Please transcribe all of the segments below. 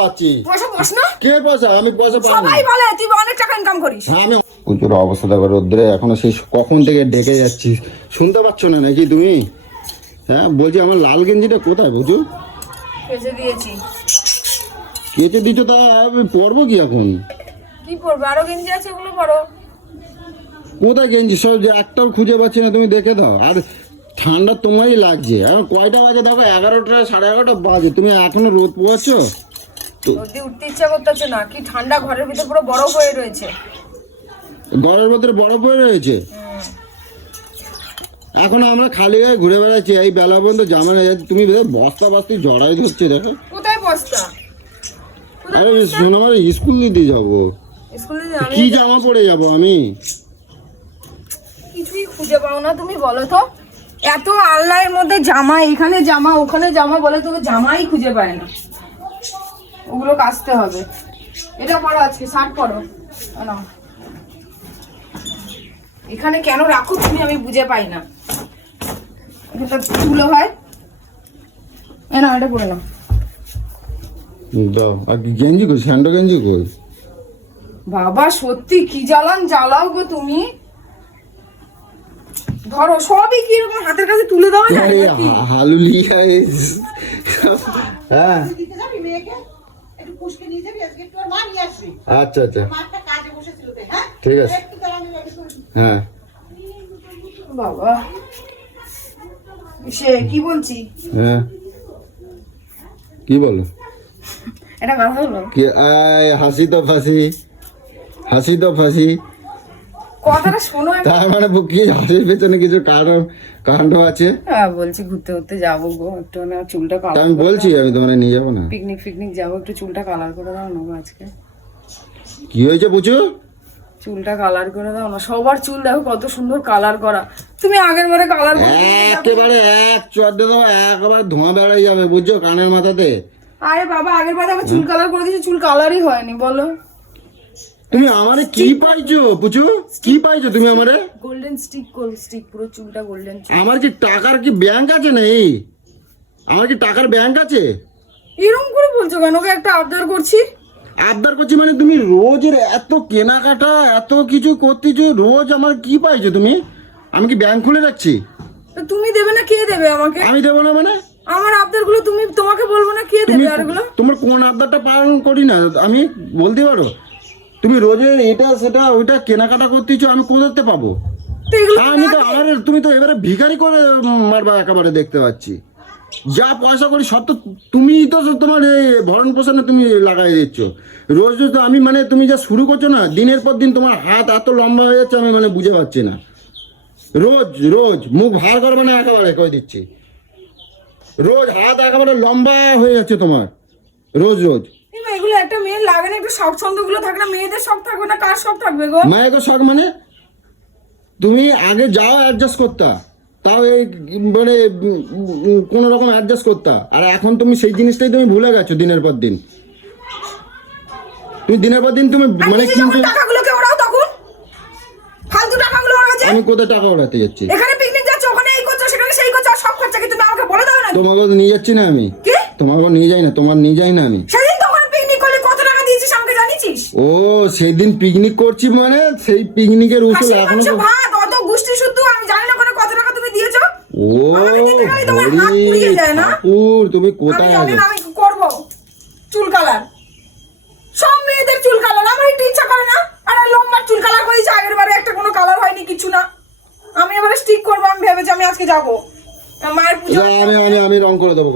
পাচ্ছি। পয়সা পাস না? কে পয়সা? আমি পয়সা পাই না। সবাই বলে তুই অনেক টাকা ইনকাম করিস। হ্যাঁ আমি প্রচুর অবস্থা দেখো রোদ্রে, এখনো সেই কখন থেকে ডেকে যাচ্ছি, শুনতে পাচ্ছ না নাকি তুমি? হ্যাঁ বলছি আমার লাল গেঞ্জিটা কোথায় বুঝু? কেচে দিয়েছি। কেচে দিচ্ছ তা আমি পরবো কি এখন? কি পরবো? আরো গেঞ্জি আছে, ওগুলো পরো। কোথায় গেঞ্জি? সব যে একটাও খুঁজে পাচ্ছি না, তুমি দেখে দাও। আর ঠান্ডা তোমারই লাগছে। এখন কয়টা বাজে দেখো? 11টা 11:30 বাজে, তুমি এখনো রোদ পোয়াচ্ছ? রোদে উঠতে ইচ্ছা করতেছে না, কি ঠান্ডা, ঘরের ভিতর পুরো বরফ হয়ে রয়েছে। ঘরের ভেতরে বরফ হয়ে রয়েছে। এখন আমরা খালি গায়ে ঘুরে বেড়াচ্ছি, এই বেলা পর্যন্ত জামা নেই। তুমি বস্তা বাস্তি জড়াই ধরছে দেখো। কোথায় বস্তা? আরে শোনো, আমার স্কুল দিতে যাবো। স্কুলে কি জামা পরে যাব আমি? কিছুই খুঁজে পাও না তুমি, বলো তো? এত আল্লাহের মধ্যে জামা, এখানে জামা ওখানে জামা, বলে তোকে জামাই খুঁজে পায় না। ওগুলো কাচতে হবে। এটা পরো, আজকে শার্ট পরো। নাও। এখানে কেন রাখো তুমি আমি বুঝে পাই না। এটা তুলো হয়। না এটা পরে নাও। দাও। আর গেঞ্জি কই? স্যান্ডো গেঞ্জি কই? বাবা সত্যি কি জ্বালাও গো তুমি। ধরো সবই কি এরকম হাতের কাছে তুলে দাও না? হালুলিয়া। হ্যাঁ আচ্ছা আচ্ছা ঠিক আছে। হ্যাঁ বাবা সে কি বলছি? হ্যাঁ কি বলো? এটা কথা বলো। কি হাসি তো ফাঁসি, হাসি তো ফাঁসি। কথাটা শোনো। তার মানে কি হাসির পেছনে কিছু কাণ্ড আছে? হ্যাঁ বলছি ঘুরতে ঘুরতে যাবো গো, একটু না চুলটা কালার। আমি বলছি আমি তোমার নিয়ে যাবো না। পিকনিক যাবো, একটু চুলটা কালার করে দাও না আজকে। কি হয়েছে বুঝো? চুলটা কালার করে দাও না। সবার চুল দেখো কত সুন্দর কালার করা, তুমি আগের বারে কালার একেবারে এক চট দিয়ে দেবো, একবার ধোঁয়া বেড়াই যাবে বুঝছো কানের মাথাতে। আরে বাবা আগের বারে আমার চুল কালার করে দিয়েছি, চুল কালারই হয়নি। বলো তুমি আমারে কি পাইছো পুচু? কি পাইছো তুমি আমারে? গোল্ডেন স্টিক, পুরো চুলটা গোল্ডেন। আমার কি টাকার কি ব্যাংক আছে নাকি? আমার কি টাকার ব্যাংক আছে? এরকম করে বলছো কেন? একটা আবদার করছি। আবদার করছি মানে তুমি রোজের এত কেনাকাটা এত কিছু করতেছো, রোজ আমার কি পাইছো তুমি? আমি কি ব্যাংক খুলে রাখছি? তুমি দেবে না কে দেবে আমাকে? আমি দেবো না মানে? আমার আবদার গুলো তুমি তোমাকে বলবো না, কে দেবে? আর গুলো তোমার কোন আবদারটা পালন করি না আমি বলতে পারো? তুমি রোজের এটা সেটা ওইটা কেনাকাটা করতেছো, আমি কোথাতে পাবো? আমি তো আমার তুমি তো এবারে ভিখারি করে মারবা একেবারে দেখতে পাচ্ছি। যা পয়সা করি সব তো তুমি তো তোমার এই ভরণ পোষণে তুমি লাগাই দিচ্ছ। রোজ রোজ তো আমি মানে তুমি যা শুরু করছো না, দিনের পর দিন তোমার হাত এত লম্বা হয়ে যাচ্ছে, আমি মানে বুঝে পাচ্ছি না। রোজ রোজ মুখ ভার করবে না একেবারে কয়ে দিচ্ছি। রোজ হাত একেবারে লম্বা হয়ে যাচ্ছে তোমার, রোজ রোজ। এগুলো একটা মেয়ের লাগে না? একটু শখ ছন্দ গুলো থাকে না? মেয়েদের শখ থাকবে না, কার শখ থাকবে গো? মায়ের শখ মানে তুমি আগে যাও অ্যাডজাস্ট করতা, তাও এই মানে কোনো রকম অ্যাডজাস্ট করতা। আর এখন তুমি সেই জিনিসটাই তুমি ভুলে গেছো দিনের পর দিন। তুমি দিনের পর দিন তুমি মানে কিনছো। টাকাগুলোকে ওড়াও তখন, ফালতু টাকাগুলো ওড়াচ্ছে। আমি কোথায় টাকা ওড়াতে যাচ্ছি? এখানে পিকনিক যাচ্ছ, ওখানে এই করছো, সেখানে সেই করছো, আর সব খরচা কি তুমি আমাকে বলে দাও না? তোমাকে নিয়ে যাচ্ছি না আমি। কি? তোমাকে নিয়ে যাই না, তোমার নিয়ে যাই না আমি। সেদিন তো ওখানে পিকনিক করলে কত টাকা দিয়েছিস আমাকে জানিছিস? ও সেদিন পিকনিক করছি মানে সেই পিকনিকের উসুল এখনো ভাত অত গুষ্টি শুদ্ধ, আমি জানি না ওখানে কত টাকা তুমি দিয়েছো। ও তুমি কোথায় আছো? আমি করব চুল কালার, সব মেয়েদের চুল কালার, আমার একটু ইচ্ছা করে না? আরে লম্বা চুল কালার করেছে, আগের বারে একটা কোনো কালার হয়নি, কিছু না। আমি এবারে স্টিক করবো, আমি ভেবেছি আমি আজকে যাবো মায়ের পুজো। আমি রং করে দেবো,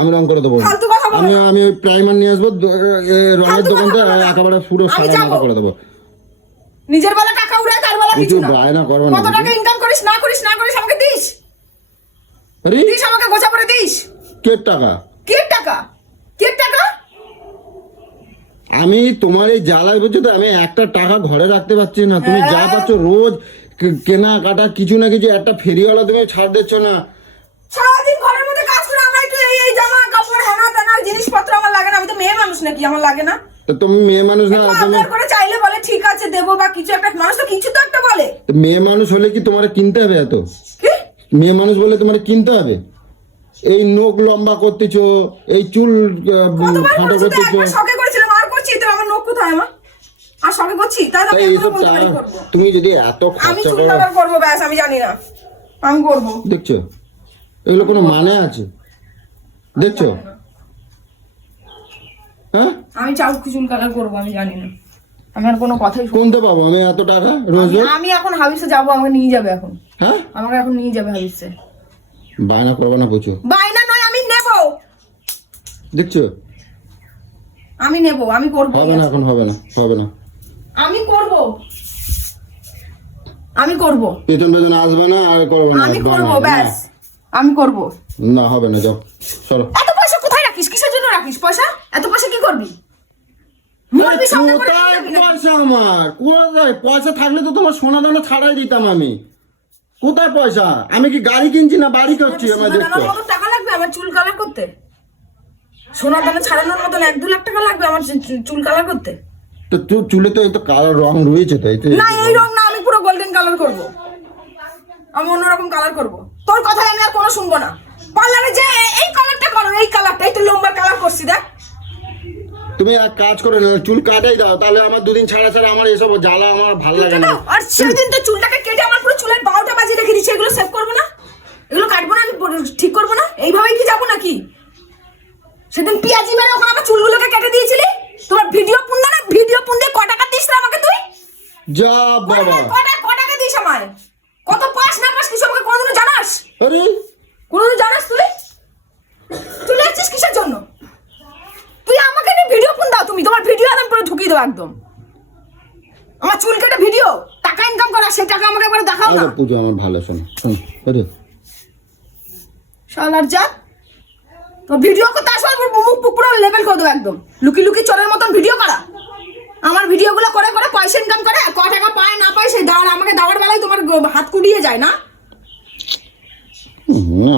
আমি রং করে দেবো। ফালতু কথা বলো। আমি প্রাইমার নিয়ে আসবো রঙের দোকানটা, একেবারে পুরো সাদা করে দেবো। নিজের বেলা টাকা উড়ায়, তার বেলা কিছু না। বায়না করবে না। কত টাকা ইনকাম করিস না করিস আমাকে দিস। দিস আমাকে গোছা করে দিস। কে টাকা? কে টাকা? কে টাকা? আমি তোমার এই জ্বালায় বলছি তো, আমি একটা টাকা ঘরে রাখতে পারছি না। তুমি যা পাচ্ছ রোজ কেনাকাটা কিছু না কিছু, একটা ফেরিওয়ালা তুমি ছাড় দিচ্ছ না। সারাদিন ঘরের মধ্যে কাজ করে আমরা একটু এই জামা কাপড় হেনা তেনা জিনিসপত্র আমার লাগে না? আমি তো মেয়ে মানুষ নাকি, আমার লাগে না? তো তুমি মেয়ে মানুষ না? তুমি করে চাইলে বলে ঠিক আছে দেবো, বা কিছু একটা মানুষ তো কিছু তো একটা বলে। মেয়ে মানুষ হলে কি তোমার কিনতে হবে এত? মেয়ে মানুষ বলে তোমার কিনতে হবে? এই নখ লম্বা করতেছো, এই চুল কতবার ফাটো করেছি তো, করতেছো। একবার শখে করেছিলাম আর করছি, তো আমার নখ কোথায় আমার? আর শখে করছি তাই তো আমি তাই এখনো এইসব বলতে পারি করবো। তুমি যদি এত আমি খরচা চুল করো, কালার করবো ব্যাস, আমি জানি না, আমি করবো। দেখছো এগুলো কোনো মানে আছে? দেখছো? হ্যাঁ, আমি চুল কালার করবো, আমি জানি না, আমি আর কোনো কথাই কোনতে পাবো আমি এত টাকা রোজ রোজ? আমি এখন হাবিসে যাবো, আমাকে নিয়ে যাবে এখন, হ্যাঁ, আমাকে এখন নিয়ে যাবে হাবিসে। বায়না করবো না প্রচুর, বাইনা নয়, আমি নেবো, দেখছো? আমি নেবো, আমি করবো, হবে না, এখন হবে না, হবে না। আমি করবো, আমি করবো, পেছন পেছন আসবে না আর করবো না, আমি বায়না করবো হবে না। ব্যাস, আমি করবো। না হবে না, যাও চলো। এত পয়সা কোথায় রাখিস? কিসের জন্য রাখিস পয়সা? এত পয়সা কি করবি? মরবি সামনে করে কোথায় যাবি নাকি? পয়সা আমার? কোথায় পয়সা থাকলে তো তোমার সোনা দানা ছাড়াই দিতাম আমি। কোথায় পয়সা? আমি কি গাড়ি কিনছি না বাড়ি করছি? আমার সোনা দেখছো? দানার মতো টাকা লাগবে আমার চুল কালার করতে? সোনা দানা ছাড়ানোর মতন 1-2 লাখ টাকা লাগবে আমার চুল কালার করতে? তো চুলে তো এই তো কালো রং রয়েছে, তো এই তো না এই রং না, আমি পুরো গোল্ডেন কালার করব, আমি অন্যরকম কালার করব। তোর কথাই আমি আর কোনো শুনবো না। পার্লারে যে এই কালারটা করো, এই কালারটা, এই তো লম্বা কালার করছি দেখ। তুমি এক কাজ করে নাও, চুল কাটাই দাও, তাহলে আমার দুদিন ছাড়া ছাড়া আমার এসব জ্বালা আমার ভালো লাগে না। আর সেদিন তো চুলটাকে কেটে আমার পুরো চুলের 12টা বাজিয়ে রেখে দিচ্ছি, এগুলো সেভ করবো না, এগুলো কাটবো না, আমি ঠিক করবো না, এইভাবেই কি যাবো নাকি? সেদিন পিয়াজি মেরে ওখানে আমার চুলগুলোকে কেটে দিয়েছিলি, তোমার ভিডিও পুন্দা না, ভিডিও পুন্দে ক টাকা দিস না আমাকে তুই? যা বাবা, ক টাকা দিস আমায়? কত পাস না পাস কিছু আমাকে কোনোদিনও জানাস? আরে কোনোদিন জানাস তুই? তুই লেগছিস কিসের জন্য? তুই আমাকে নিয়ে ভিডিও পুন দাও, তুমি তোমার ভিডিও আমি পুরো ঢুকিয়ে দেবো একদম। আমার চুল কেটে ভিডিও, টাকা ইনকাম করা, সেই টাকা আমাকে একবার দেখাও না। আরে পুজো আমার ভালো, শোনো শোনো, আরে শালার জাত, তো ভিডিও করতে আসলে মুখ পুরো লেভেল করে দেবো একদম। লুকি লুকি চোরের মতন ভিডিও করা, আমার ভিডিওগুলো করে করে পয়সা ইনকাম করে, ক টাকা পায় না পায় সেই দাঁড় আমাকে দেওয়ার বেলায় তোমার হাত কুড়িয়ে যায় না?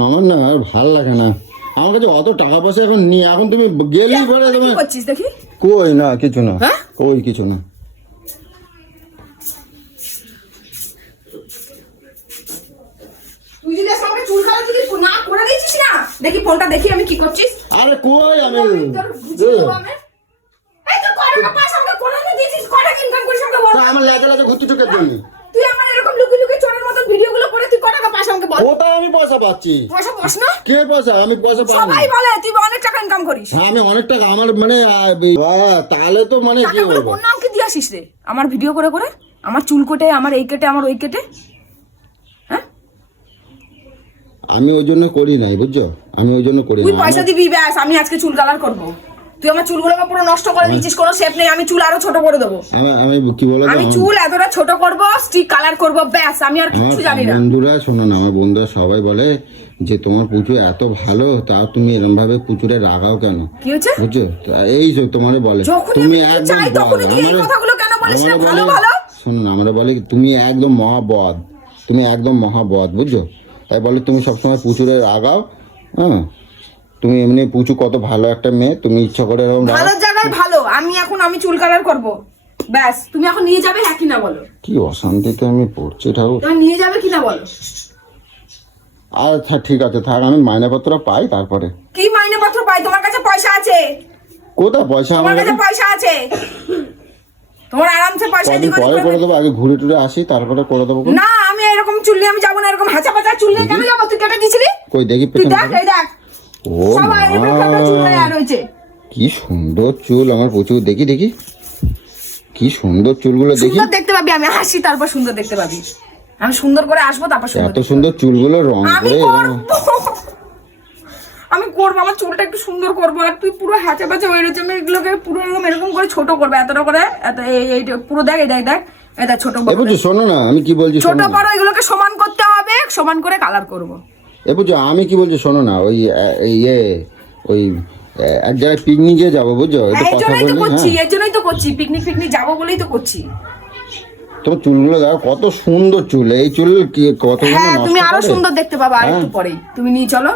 আমার না আর ভালো লাগে না, আমার কাছে অত টাকা পয়সা এখন নিয়ে, এখন তুমি গেলেই পরে কি তোমার করছিস দেখি? কই না, কিছু না, হ্যাঁ? কই কিছু না। তুই যদি আমাকে চুল কালার যদি না করে দিয়েছিস না, দেখি ফোনটা দেখি আমি কি করছিস। আরে কই আমি তোর বুঝিয়ে দেবো আমি। এই তো ক টাকা পাস আমাকে করে না দিয়েছিস, ক টাকা ইনকাম করিস আমাকে বল। তা আমার লাজে লাজে ঘুরতে চোখের জন্য। তুই আমার এরকম লুকি লুকি চোরের মতন ভিডিওগুলো করে তুই ক টাকা পাস আমাকে বল। কোথায় আমি পয়সা পাচ্ছি? পয়সা পাস না? কে পয়সা? আমি পয়সা পাই না। সবাই বলে তুই অনেক টাকা ইনকাম করিস। হ্যাঁ, আমি অনেক টাকা আমার মানে তাহলে তো মানে কি টাকাগুলো বলবো? কোন নামকে দিয়ে আসিস রে? আমার ভিডিও করে করে, আমার চুল কেটে, আমার এই কেটে, আমার ওই কেটে। হ্যাঁ, আমি ওই জন্য করি নাই, বুঝছো? আমি ওই জন্য করি তুই না। পয়সা দিবি ব্যাস, আমি আজকে চুল কালার করব। তুই আমার চুলগুলোকে পুরো নষ্ট করে দিচ্ছিস, কোনো শেপ নেই, আমি চুল আরো ছোট করে দেবো। আমি কি বলো তো, আমি চুল এতটা ছোট করব, স্টিক কালার করব ব্যাস, আমি আর আমার কিছু জানি না। বন্ধুরা শোনো না, আমার বন্ধুরা সবাই বলে যে তোমার পুজো এত ভালো, তা তুমি এরকম ভাবে পুজোরে রাগাও কেন? কি হচ্ছে? বুঝছো? তা এই যে তোমার বলে যখনই তুমি আমি একদম চাই তখনই তুই এই কথাগুলো কেন বলিস না? ভালো ভালো শোনো না, আমরা বলে তুমি একদম মহাবদ, তুমি একদম মহাবদ, বুঝছো? তাই বলে তুমি সবসময় পুচুরে রাগাও। হ্যাঁ, তুমি এমনি পুচু কত ভালো একটা মেয়ে, তুমি ইচ্ছা করে এরকম রাগাও। ভালো জায়গায় ভালো, আমি চুল কালার করব ব্যাস। তুমি এখন নিয়ে যাবে হ্যাঁ কি না বলো? কি অশান্তিতে আমি পড়ছি ঠাকুর। তুমি নিয়ে যাবে কি না বলো? আর ঠিক আছে থাক, আমি মাইনাপত্র পাই তারপরে। কি মাইনেপত্র পাই? তোমার কাছে পয়সা আছে? কোথায় পয়সা আমার তোমার কাছে কাছে? পয়সা আছে, তোমার আরামসে পয়সা কদিন দিক ওদিক পরে করে- করে দেবো, আগে ঘুরে টুরে আসি তারপরে করে দেবো। না আমি এরকম চুল নিয়ে আমি যাবো না, এরকম হাঁচা পাচা চুল নিয়ে কেন যাবো? তুই কেটে দিছিলি? কই দেখি তুই পেছনে দেখ, এই দেখ ও সবাই এরকম মা, কাটা চুল হয়ে রয়েছে। কি সুন্দর চুল আমার প্রচুর, দেখি দেখি কি সুন্দর চুলগুলো দেখি। সুন্দর দেখতে পাবি, আমি হাসি তারপর সুন্দর দেখতে পাবি। আমি সুন্দর করে আসবো তারপর সুন্দর এত দেখতে সুন্দর চুলগুলো রং পাবি। আমি করে করবো, আমি করবো, আমার চুলটা একটু সুন্দর করবো। আর তুই পুরো হ্যাচা প্যাচা হয়ে রয়েছে, আমি এগুলোকে পুরো এরকম করে ছোট করবো, এতটা করে, এত এই পুরো দেখ, এই দেখ দেখ, এই দেখ ছোট বড়, বুঝছো? শোনো না আমি কি বলছি, ছোট শোনো না। বড় এগুলোকে সমান করতে হবে, সমান করে কালার করবো। বুঝছো আমি কি বলছি, শোনো না। ওই ওই এক জায়গায় পিকনিকে যাবো, বুঝছো? একটু এই কথা জন্যই তো বলি। করছি, হ্যাঁ, এর জন্যই তো করছি, পিকনিক ফিকনিক যাবো বলেই তো করছি। তোমার চুলগুলো দেখো কত সুন্দর চুল, এই চুল কি কত হ্যাঁ, নষ্ট তুমি আরো করে? সুন্দর দেখতে পাবা আর একটু হ্যাঁ। পরেই। তুমি নিয়ে চলো,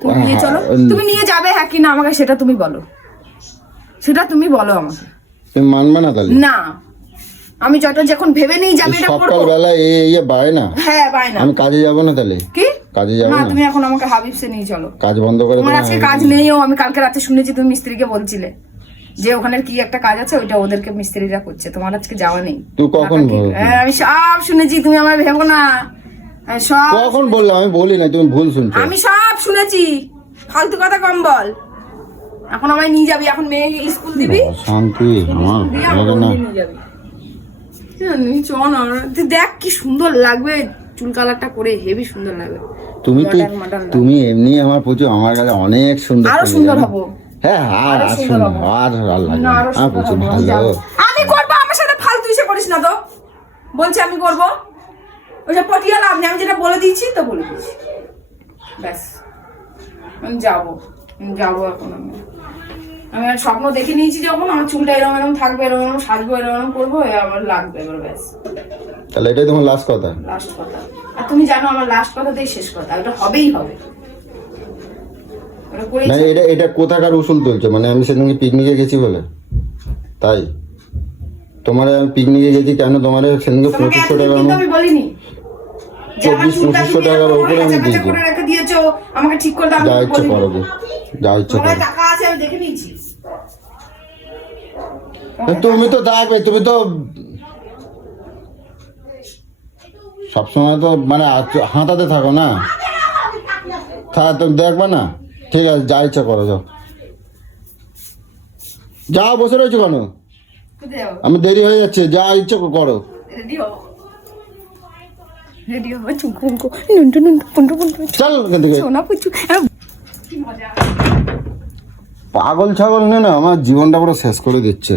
তুমি নিয়ে চলো, হ্যাঁ, তুমি নিয়ে যাবে হ্যাঁ কি না আমাকে সেটা তুমি বলো, সেটা তুমি বলো আমাকে। তুমি মানবে না তাহলে? না, আমি যখন ভেবে নিয়ে যাবে এটা করবো। সকালবেলা বায় না, হ্যাঁ বাই না। আমি কাজে যাবো না তাহলে? কি কাজে যাবে না না? তুমি এখন আমাকে হাবিবসে নিয়ে চলো। কাজ বন্ধ করে তোমার তোমার আজকে কাজ নেইও, আমি কালকে রাতে শুনেছি তুমি মিস্ত্রিকে বলছিলে যে ওখানে কি একটা কাজ আছে, ওইটা ওদেরকে মিস্ত্রিরা করছে, তোমার আজকে যাওয়া নেই। তুই কখন হ্যাঁ আমি সব শুনেছি, তুমি আমার ভেবো না। আমি সব কখন বললাম? আমি বলি না, তুমি ভুল শুনছো। আমি সব শুনেছি, ফালতু কথা কম বল। এখন আমায় নিয়ে যাবি, এখন মেয়ে স্কুল দিবি, শান্তি আমার দিয়ে ভালো আমাকে লাগে না। নিয়ে যাবি। চ না, তুই দেখ কি সুন্দর লাগবে চুল কালারটা করে, হেভি সুন্দর লাগবে। তুমি তো Modern লাগবে। তুমি এমনি আমার প্রচুর, আমার কাছে অনেক সুন্দর আরো তুমি সুন্দর জানো। হবো। হ্যাঁ আর আরো আর সুন্দর সুন্দর হবো। আর ভালো লাগে না, আরো আমার সুন্দর প্রচুর হবো, আমি ভালো। যাবো। আমি করবো, আমার সাথে ফালতু ইসে করিস না তো, বলছি আমি করবো। ওই যে পটিয়া লাভ নেই, আমি যেটা বলে দিয়েছি তো বলে দিয়েছি, ব্যাস। আমি যাবো এখন। আমি আর স্বপ্ন দেখে নিয়েছি যখন, আমার চুলটা এরকম এরকম থাকবে, এরকম এরকম সাজবো, এরকম এরকম করবো, আমার লাগবে এবার, ব্যাস তাহলে এটাই তোমার লাস্ট কথা? লাস্ট কথা। আর তুমি জানো আমার লাস্ট কথাতেই শেষ কথা, ওটা হবেই হবে। ওটা করেই না ছাড়বো। এটা কোথাকার উসুল তুলছে? মানে আমি সেদিনকে পিকনিকে গেছি বলে তাই? তোমার আমি পিকনিকে গেছি কেন? তোমার সেদিনকে তোমাকে 2500 টাকা কিন্তু আমি বলিনি যে আমার 2400 চুলটা 2500 তুমি টাকার এরকম উপরে আমি কাঁচা দিয়েছি। করে রেখে দিয়েছো, আমাকে ঠিক করতে আমি যা ইচ্ছে বলিনি। করো গো, যা ইচ্ছে তোমার করো। টাকা আছে, আমি দেখে নিয়েছি। তুমি তো দেখবে, তুমি তো সবসময় তো মানে হাতাতে থাকো না, তো দেখবা না। ঠিক আছে, যা ইচ্ছা করো, যাও যাও। বসে রয়েছো কেন? কোথায় যাবো? আমি দেরি হয়ে যাচ্ছে, যা ইচ্ছা করো। রেডি হবো, রেডি হবো, চুল কুমকো নুনটু নুনটু পুন্টু পুন্টু চল এখান থেকে। সোনা পুচু, কি মজা। পাগল ছাগল নে না, আমার জীবনটা পুরো শেষ করে দিচ্ছে।